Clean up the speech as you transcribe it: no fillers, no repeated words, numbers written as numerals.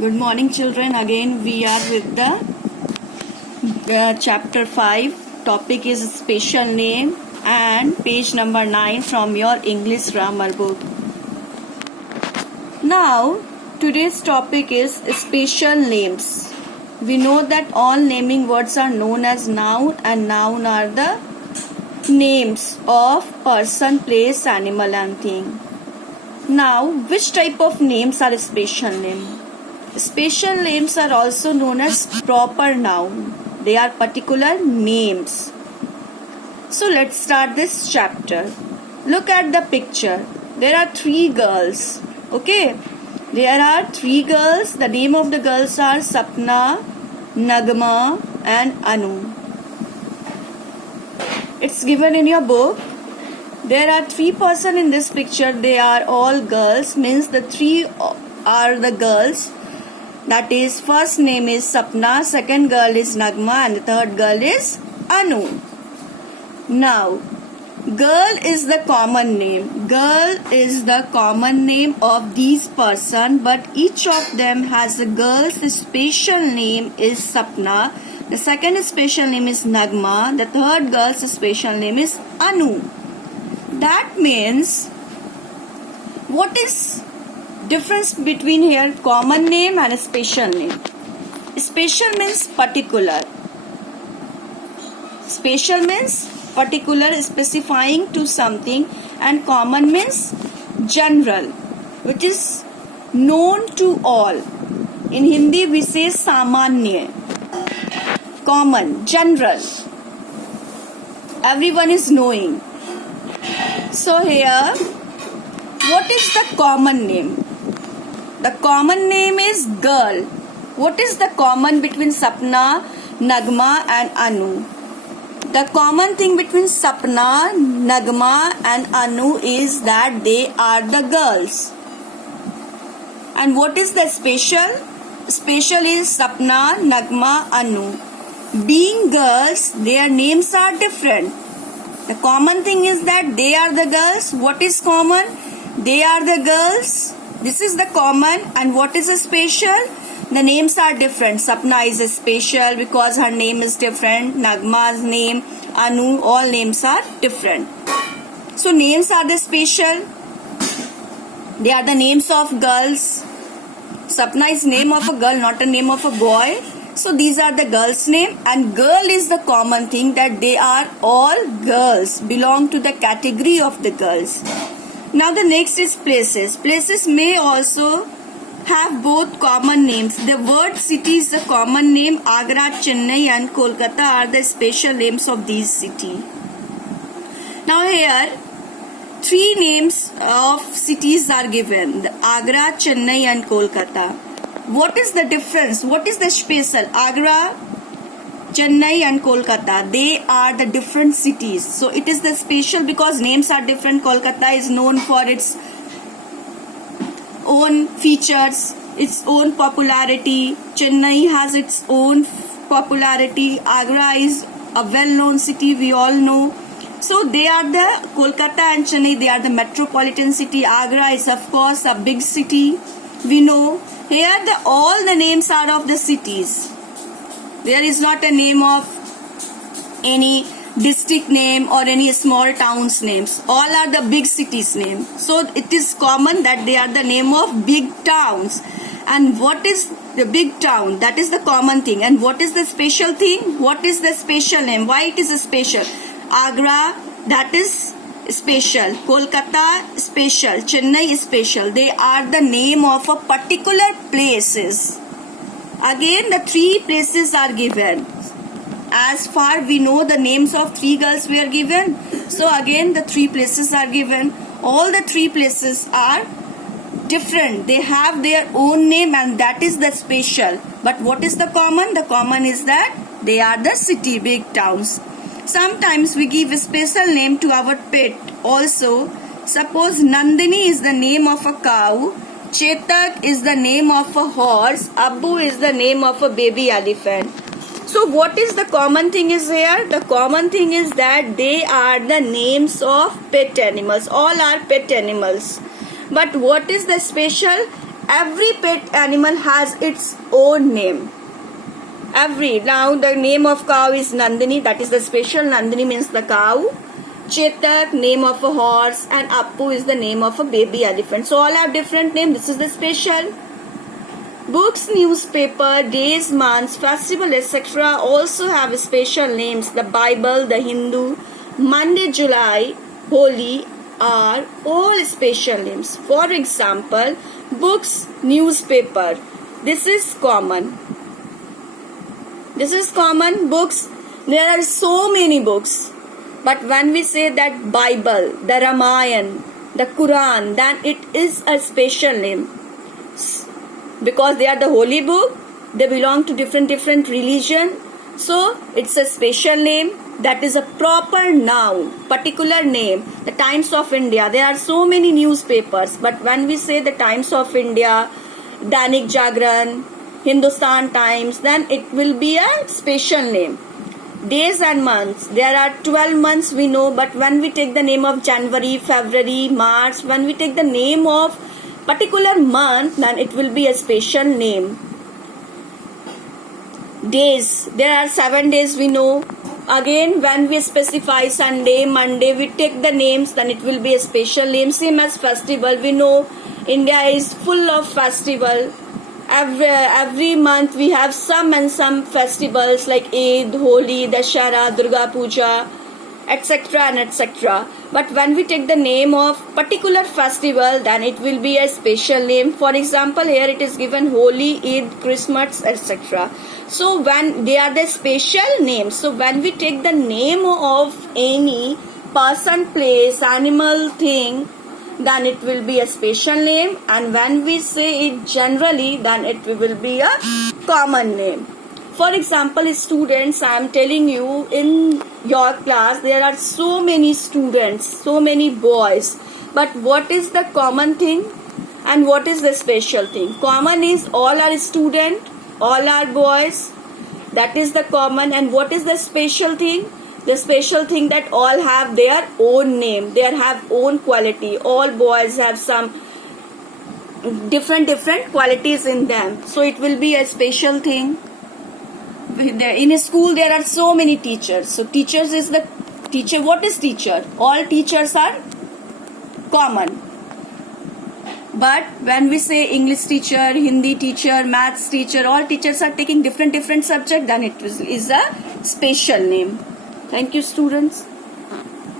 Good morning, children. Again, we are with the chapter 5. Topic is special name and page number 9 from your English grammar book. Now, today's topic is special names. We know that all naming words are known as noun, and noun are the names of person, place, animal and thing. Now, which type of names are special name? Special names are also known as proper noun. They are particular names. So let's start this chapter. Look at the picture. There are 3 girls. Okay. There are 3 girls. The name of the girls are Sapna, Nagma and Anu. It's given in your book. There are 3 persons in this picture. They are all girls. Means the 3 are the girls. That is, first name is Sapna, second girl is Nagma and the third girl is Anu. Now, girl is the common name. Girl is the common name of these person, but each of them has a girl's special name is Sapna. The second special name is Nagma. The third girl's special name is Anu. That means, what is difference between here common name and a special name? Special means particular. Special means particular, specifying to something, and common means general, which is known to all. In Hindi we say samanya. Common, general. Everyone is knowing. So here, what is the common name? The common name is girl. What is the common between Sapna, Nagma and Anu? The common thing between Sapna, Nagma and Anu is that they are the girls. And what is the special? Special is Sapna, Nagma, Anu. Being girls, their names are different. The common thing is that they are the girls. What is common? They are the girls. This is the common. And what is a special? The names are different. Sapna is a special because her name is different. Nagma's name, Anu, all names are different. So names are the special. They are the names of girls. Sapna is name of a girl, not a name of a boy. So these are the girls' name, and girl is the common thing that they are all girls, belong to the category of the girls. Now the next is places. Places may also have both common names. The word city is the common name. Agra, Chennai and Kolkata are the special names of these cities. Now here 3 names of cities are given. The Agra, Chennai and Kolkata. What is the difference? What is the special? Agra, Chennai and Kolkata, they are the different cities. So it is the special because names are different. Kolkata is known for its own features, its own popularity. Chennai has its own popularity. Agra is a well-known city, we all know. So they are the Kolkata and Chennai, they are the metropolitan city. Agra is of course a big city, we know. Here all the names are of the cities. There is not a name of any district name or any small towns names. All are the big cities name. So it is common that they are the name of big towns. And what is the big town? That is the common thing. And what is the special thing? What is the special name? Why it is a special? Agra, that is special. Kolkata, special. Chennai, special. They are the name of a particular places. Again, the 3 places are given. As far we know, the names of 3 girls were given. So again, the 3 places are given. All the 3 places are different. They have their own name, and that is the special. But what is the common? The common is that they are the city, big towns. Sometimes we give a special name to our pet also. Suppose Nandini is the name of a cow. Chetak is the name of a horse. Abbu is the name of a baby elephant. So what is the common thing is here? The common thing is that they are the names of pet animals. All are pet animals. But what is the special? every pet animal has its own name. Now the name of cow is Nandini, that is the special. Nandini means the cow. Chetak, name of a horse, and Appu is the name of a baby elephant. So all have different names. This is the special. Books, newspaper, days, months, festival, etc. also have special names. The Bible, the Hindu, Monday, July, Holi are all special names. For example, books, newspaper. This is common. Books. There are so many books. But when we say that Bible, the Ramayana, the Quran, then it is a special name. Because they are the holy book, they belong to different religion. So it's a special name. That is a proper noun, particular name. The Times of India, there are so many newspapers. But when we say the Times of India, Dainik Jagran, Hindustan Times, then it will be a special name. Days and months, there are 12 months we know, but when we take the name of January, February, March, when we take the name of particular month, then it will be a special name. Days, there are 7 days we know. Again, when we specify Sunday, Monday, we take the names, then it will be a special name. Same as festival, we know India is full of festival. Every month we have some festivals like Eid, Holi, Dashara, Durga Puja, etc. and etc. But when we take the name of particular festival, then it will be a special name. For example, here it is given Holi, Eid, Christmas, etc. So when they are the special names, so when we take the name of any person, place, animal, thing, then it will be a special name, and when we say it generally, then it will be a common name. For example, students, I am telling you, in your class there are so many students, so many boys, but what is the common thing and what is the special thing? Common is all are students, all are boys, that is the common. And what is the special thing? The special thing that all have their own name, they have own quality. All boys have some different qualities in them, so it will be a special thing. In a school there are so many teachers, so teachers is the teacher. What is teacher? All teachers are common. But when we say English teacher, Hindi teacher, maths teacher, all teachers are taking different subject, then it is a special name. Thank you, students.